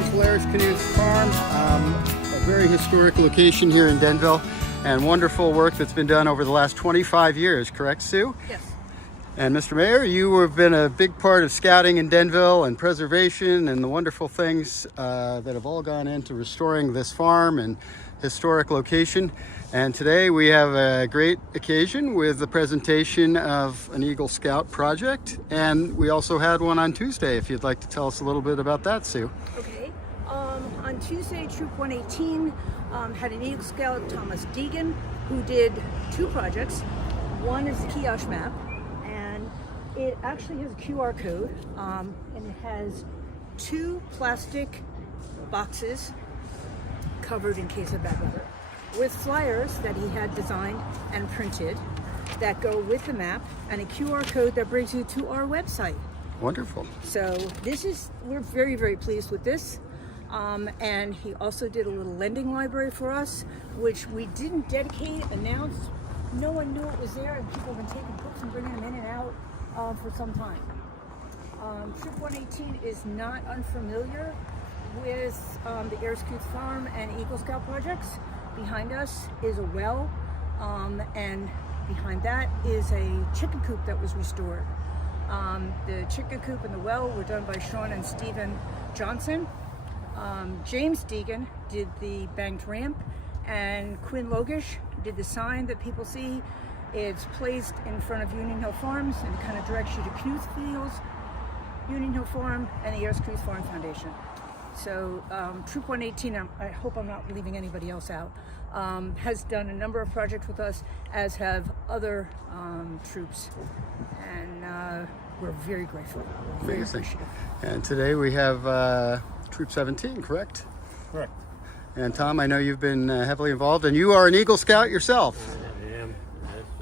beautiful AyresKnuth Farm, a very historic location here in Denville, and wonderful work that's been done over the last 25 years, correct, Sue? Yes. And Mr. Mayor, you have been a big part of scouting in Denville and preservation and the wonderful things that have all gone into restoring this farm and historic location. And today we have a great occasion with the presentation of an Eagle Scout project. And we also had one on Tuesday, if you'd like to tell us a little bit about that, Sue. Okay. On Tuesday, Troop 118 had an Eagle Scout, Thomas Deegan, who did two projects. One is the kiosk map, and it actually has a QR code, and it has two plastic boxes covered in case of bad weather, with flyers that he had designed and printed that go with the map, and a QR code that brings you to our website. Wonderful. So we're very, very pleased with this. And he also did a little lending library for us, which we didn't announce. No one knew it was there, and people have been taking books and bringing them in and out for some time. Troop 118 is not unfamiliar with the AyresKnuth Farm and Eagle Scout projects. Behind us is a well, and behind that is a chicken coop that was restored. The chicken coop and the well were done by Sean and Stephen Johnson. James Deegan did the banked ramp, and Quinn Logish did the sign that people see. It's placed in front of Union Hill Farms, and it kind of directs you to Knuth Fields, Union Hill Farm, and the AyresKnuth Farm Foundation. So Troop 118, I hope I'm not leaving anybody else out, has done a number of projects with us, as have other troops, and we're very grateful, very appreciative. And today we have Troop 17, correct? Correct. And Tom, I know you've been heavily involved, and you are an Eagle Scout yourself. I am.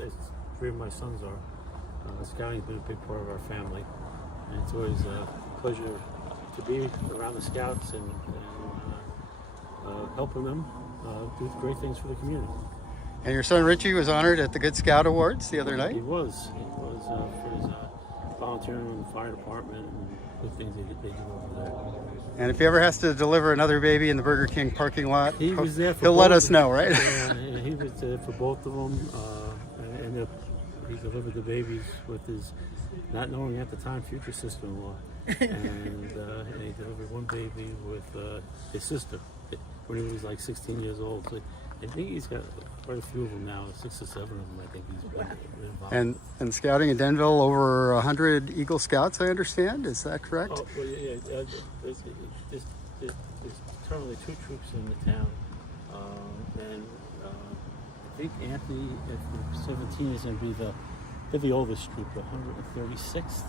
As three of my sons are. Scouting's been a big part of our family, and it's always a pleasure to be around the Scouts and helping them do great things for the community. And your son Richie was honored at the Good Scout Awards the other night? He was for his volunteering in the fire department and good things they do over there. And if he ever has to deliver another baby in the Burger King parking lot, He was there for he'll both let of us know, right? Yeah, he was there for both of them, and he delivered the babies with his, not knowing at the time, future sister-in-law. And he delivered one baby with his sister when he was like 16 years old. So I think he's got quite a few of them now, 6 or 7 of them. I think he's been involved. And scouting in Denville, over 100 Eagle Scouts, I understand. Is that correct? Oh, well, yeah, there's currently 2 troops in the town, and I think Anthony at 17 is going to be they're the oldest troop, the 136th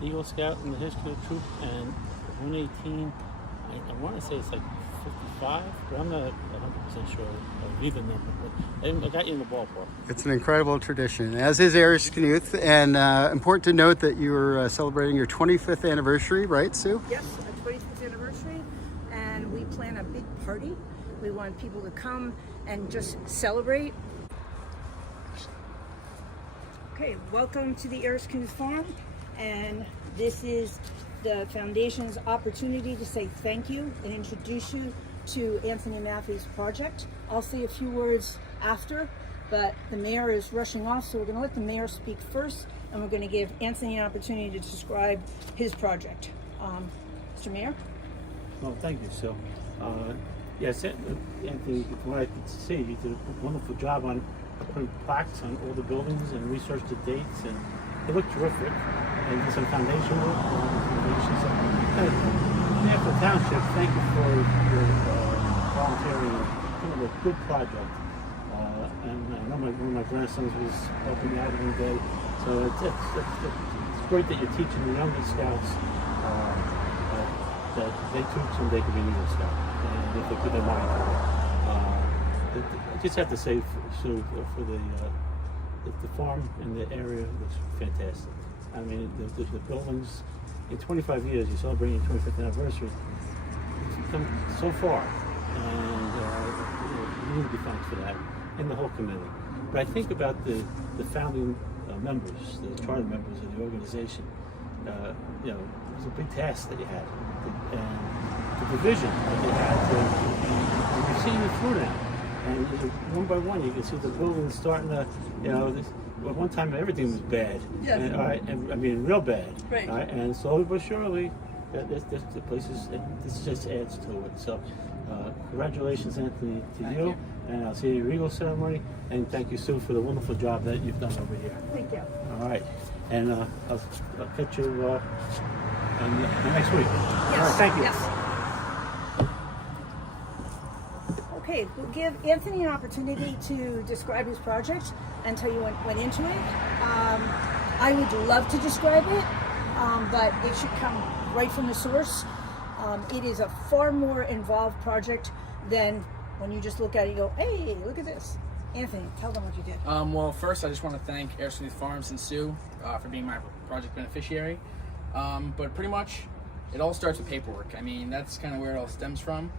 Eagle Scout in the history of the troop, and 118, I want to say it's like 55, but I'm not 100% sure of either number, but I got you in the ballpark. It's an incredible tradition, as is AyresKnuth, and important to note that you're celebrating your 25th anniversary, right, Sue? Yes, our 25th anniversary, and we plan a big party. We want people to come and just celebrate. Okay, welcome to the AyresKnuth Farm, and this is the Foundation's opportunity to say thank you and introduce you to Anthony Matthews' project. I'll say a few words after, but the mayor is rushing off, so we're going to let the mayor speak first, and we're going to give Anthony an opportunity to describe his project. Mr. Mayor? Well, thank you. So, yes, Anthony, from what I can see, you did a wonderful job on putting plaques on all the buildings and researched the dates, and they look terrific. And did some foundation work on the foundation. So, for the township, thank you for your volunteering doing a good project. And I know one of my grandsons was helping me out one day. So it's great that you're teaching the younger scouts that they too someday could be an Eagle Scout, and if they put their mind to it. I just have to say, for the farm and the area looks fantastic. I mean, the buildings, in 25 years, you're celebrating your 25th anniversary. It's come so far, and you need to be thanked for that, and the whole committee. But I think about the founding members, the charter members of the organization. It was a big task that you had, and the provision that they had to, and you're seeing the fruit now. And one by one, you can see the buildings starting to, at one time everything was bad. Yeah. And, all right, and, I mean, real bad. Right. All right, and slowly but surely, the places, this just adds to it. So, congratulations, Anthony, to you. And I'll see you at your Regal ceremony. And thank you, Sue, for the wonderful job that you've done over here. Thank you. All right. And I'll catch you next week. Yes. All right, thank you. Yes. Okay, we'll give Anthony an opportunity to describe his project and tell you what went into it. I would love to describe it, but it should come right from the source. It is a far more involved project than when you just look at it and go, hey, look at this. Anthony, tell them what you did. Well, first, I just want to thank AyresKnuth Farms and Sue for being my project beneficiary. But pretty much, it all starts with paperwork. I mean, that's kind of where it all stems from.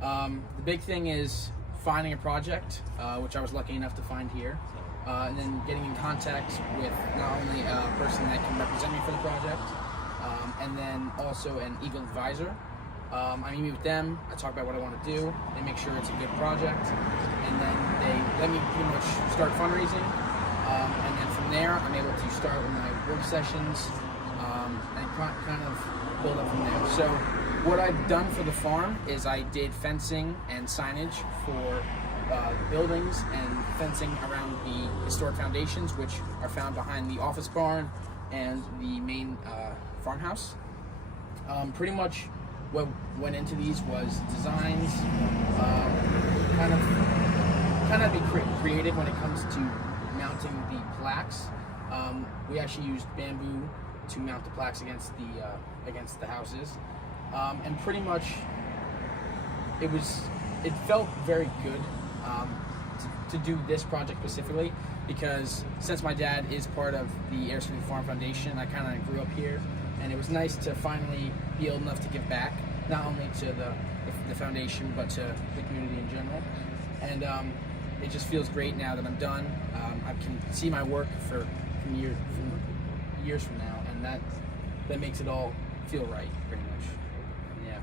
The big thing is finding a project, which I was lucky enough to find here, and then getting in contact with not only a person that can represent me for the project, and then also an legal advisor. I meet with them, I talk about what I want to do, they make sure it's a good project, and then they let me pretty much start fundraising, and then from there I'm able to start with my work sessions, and kind of build up from there. So what I've done for the farm is I did fencing and signage for the buildings and fencing around the historic foundations, which are found behind the office barn and the main farmhouse. Pretty much what went into these was designs, kind of be creative when it comes to mounting the plaques. We actually used bamboo to mount the plaques against the houses, and pretty much it felt very good to do this project specifically, because since my dad is part of the AyresKnuth Farm Foundation, I kind of grew up here, and it was nice to finally be old enough to give back, not only to the foundation, but to the community in general. And it just feels great now that I'm done. I can see my work from years from now, and that makes it all feel right, pretty much. Yeah.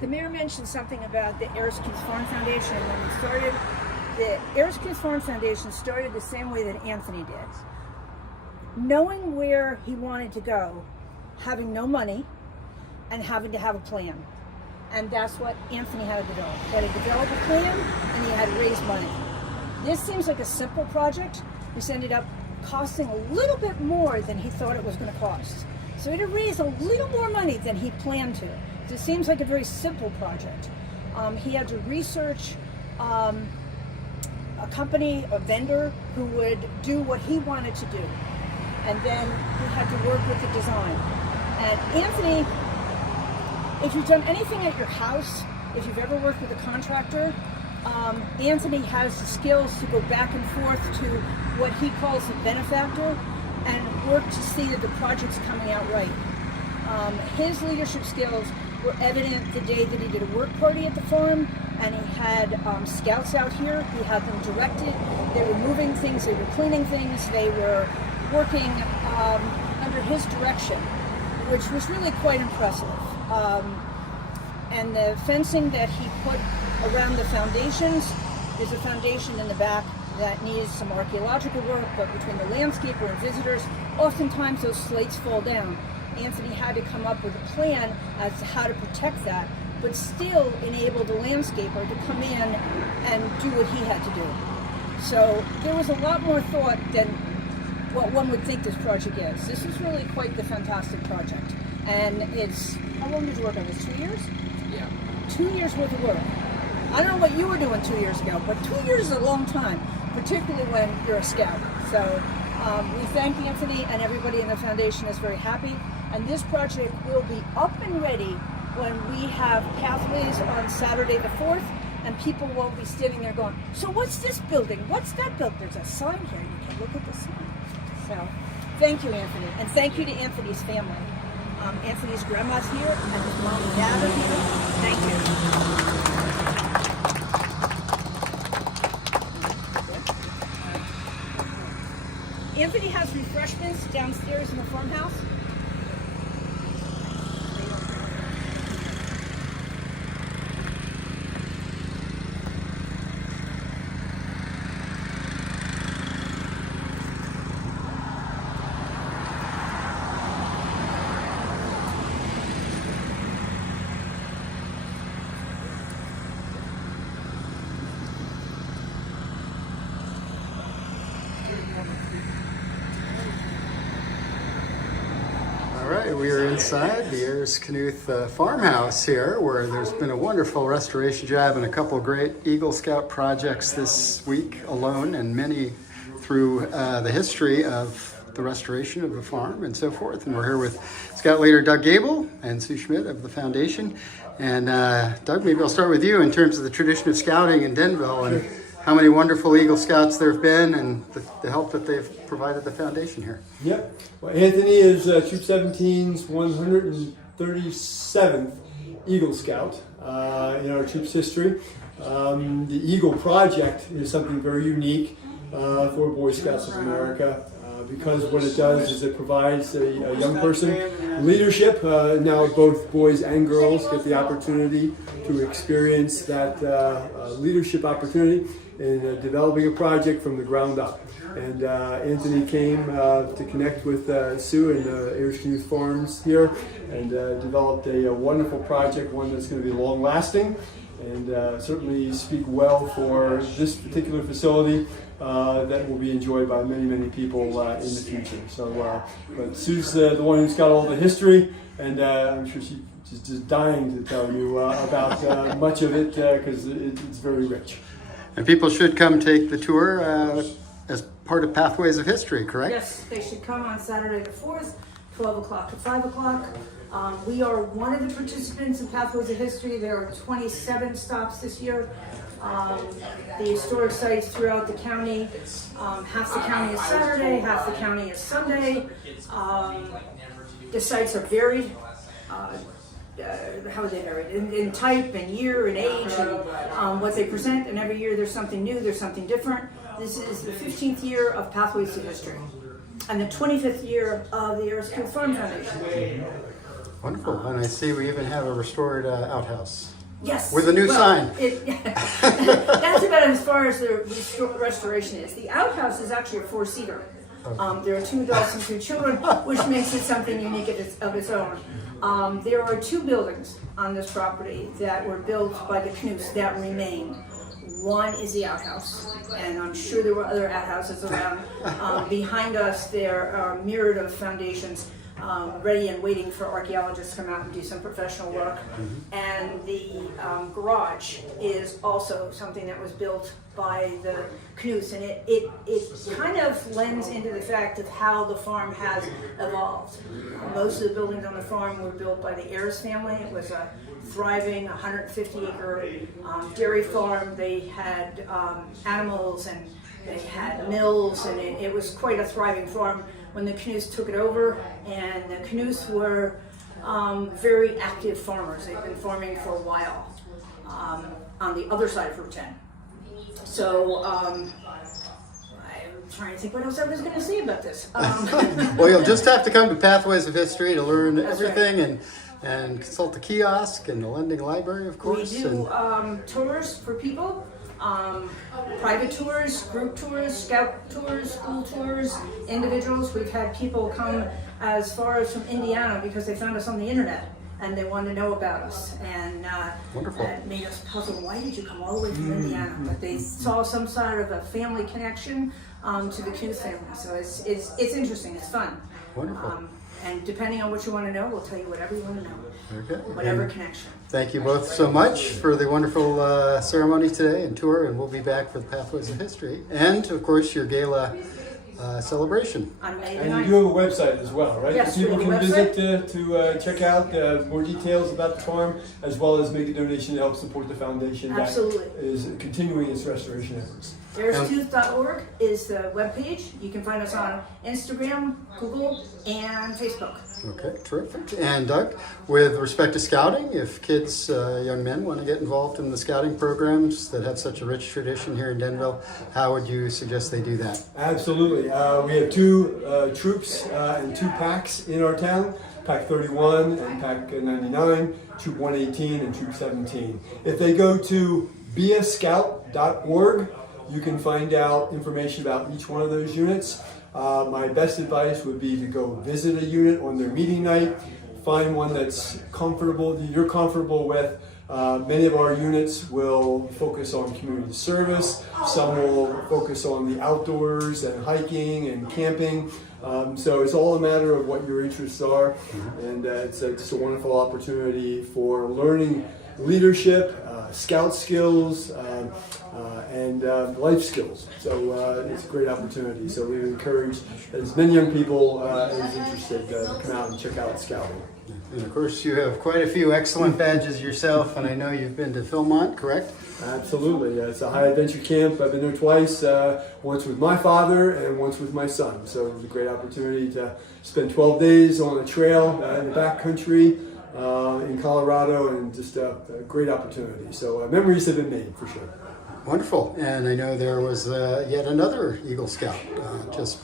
The mayor mentioned something about the AyresKnuth Farm Foundation. When we started, the AyresKnuth Farm Foundation started the same way that Anthony did. Knowing where he wanted to go, having no money, and having to have a plan. And that's what Anthony had to develop. He had to develop a plan, and he had to raise money. This seems like a simple project. This ended up costing a little bit more than he thought it was going to cost. So he had to raise a little more money than he planned to. It seems like a very simple project. He had to research a company, a vendor, who would do what he wanted to do. And then he had to work with the design. And Anthony, if you've done anything at your house, if you've ever worked with a contractor, Anthony has the skills to go back and forth to what he calls a benefactor and work to see that the project's coming out right. His leadership skills were evident the day that he did a work party at the farm, and he had scouts out here. He had them directed. They were moving things, they were cleaning things, they were working under his direction, which was really quite impressive. And the fencing that he put around the foundations, there's a foundation in the back that needs some archaeological work, but between the landscaper and visitors, oftentimes those slates fall down. Anthony had to come up with a plan as to how to protect that, but still enable the landscaper to come in and do what he had to do. So there was a lot more thought than what one would think this project is. This is really quite the fantastic project. And it's, how long did you work on this, 2 years? Yeah. 2 years worth of work. I don't know what you were doing 2 years ago, but 2 years is a long time, particularly when you're a scout. So we thank Anthony, and everybody in the foundation is very happy. And this project will be up and ready when we have pathways on Saturday the 4th, and people won't be standing there going, so what's this building? What's that building? There's a sign here. You can look at the sign. So thank you, Anthony. And thank you to Anthony's family. Anthony's grandma's here, and his mom and dad are here. Thank you. Anthony has refreshments downstairs in the farmhouse. we are inside the AyresKnuth farmhouse here, where there's been a wonderful restoration job and a couple great Eagle Scout projects this week alone, and many through the history of the restoration of the farm and so forth. And we're here with Scout leader Doug Gable and Sue Schmidt of the foundation. And Doug, maybe I'll start with you in terms of the tradition of scouting in Denville and how many wonderful Eagle Scouts there have been and the help that they've provided the foundation here. Yep. Well, Anthony is Troop 17's 137th Eagle Scout in our troop's history. The Eagle Project is something very unique for Boy Scouts of America. Because what it does is it provides a young person leadership. Now both boys and girls get the opportunity to experience that leadership opportunity in developing a project from the ground up. And Anthony came to connect with Sue and AyresKnuth Farms here and developed a wonderful project, one that's going to be long lasting and certainly speak well for this particular facility. That will be enjoyed by many, many people in the future. So, but Sue's the one who's got all the history, and I'm sure she's just dying to tell you about much of it because it's very rich. And people should come take the tour as part of Pathways of History, correct? Yes, they should come on Saturday the 4th, 12 o'clock to 5 o'clock. We are one of the participants in Pathways of History. There are 27 stops this year. The historic sites throughout the county, half the county is Saturday, half the county is Sunday. The sites are varied. How are they varied? In type and year and age and what they present, and every year there's something new, there's something different. This is the 15th year of Pathways to History and the 25th year of the AyresKnuth Farm Foundation. Wonderful. And I see we even have a restored outhouse. Yes. With a new sign. That's about as far as the restoration is. The outhouse is actually a four-seater. There are 2 adults and 2 children, which makes it something unique of its own. There are 2 buildings on this property that were built by the Knuths that remain. One is the outhouse, and I'm sure there were other outhouses around. Behind us, there are a myriad of foundations ready and waiting for archaeologists to come out and do some professional work. And the garage is also something that was built by the Knuths, and it kind of lends into the fact of how the farm has evolved. Most of the buildings on the farm were built by the Ayres family. It was a thriving 150-acre dairy farm. They had animals and they had mills, and it was quite a thriving farm when the Knuths took it over. And the Knuths were very active farmers. They've been farming for a while on the other side of Route 10. So I'm trying to think what else I was going to say about this. Well, you'll just have to come to Pathways of History to learn everything, right. and consult the kiosk and the lending library, of course. We do tours for people. Private tours, group tours, scout tours, school tours, individuals. We've had people come as far as from Indiana because they found us on the internet and they wanted to know about us, and that made us puzzled. Why did you come all the way from Indiana? But they saw some sort of a family connection to the Knuth family. So it's interesting. It's fun. Wonderful. And depending on what you want to know, we'll tell you whatever you want to know. Okay. Whatever connection. Thank you both so much for the wonderful ceremony today and tour, and we'll be back for the Pathways of History and, of course, your gala celebration. On May the And 9th. you do have a website as well, right? Yes, People we can have a visit to check out more details about the farm, as well as make a donation to help support the foundation Absolutely. that is continuing its restoration efforts. AyresKnuth.org is the webpage. You can find us on Instagram, Google, and Facebook. Okay, terrific. And Doug, with respect to scouting, if kids, young men, want to get involved in the scouting programs that have such a rich tradition here in Denville, how would you suggest they do that? Absolutely. We have 2 troops and 2 packs in our town, Pack 31 and Pack 99, Troop 118 and Troop 17. If they go to beascout.org, you can find out information about each one of those units. My best advice would be to go visit a unit on their meeting night, find one that's comfortable, that you're comfortable with. Many of our units will focus on community service. Some will focus on the outdoors and hiking and camping. So it's all a matter of what your interests are, and it's just a wonderful opportunity for learning leadership, scout skills, and life skills. So it's a great opportunity. So we encourage as many young people as interested to come out and check out scouting. And of course, you have quite a few excellent badges yourself, and I know you've been to Philmont, correct? Absolutely. It's a high adventure camp. I've been there twice, once with my father and once with my son. So it was a great opportunity to spend 12 days on a trail in the backcountry in Colorado, and just a great opportunity. So memories have been made for sure. Wonderful. And I know there was yet another Eagle Scout, Yes.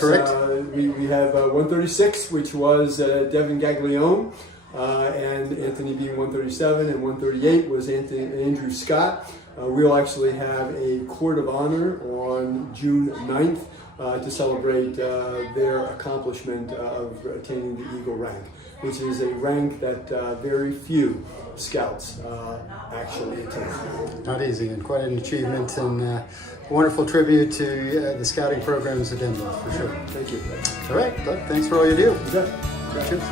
correct? We have 136, which was Devin Gaglione, and Anthony being 137, and 138 was Andrew Scott. We'll actually have a court of honor on June 9th to celebrate their accomplishment of attaining the Eagle rank, which is a rank that very few scouts actually attain. Not easy, and quite an achievement, and a wonderful tribute to the scouting programs at Denver, for sure. Thank you. All right, Doug, thanks for all you do. You bet. Cheers.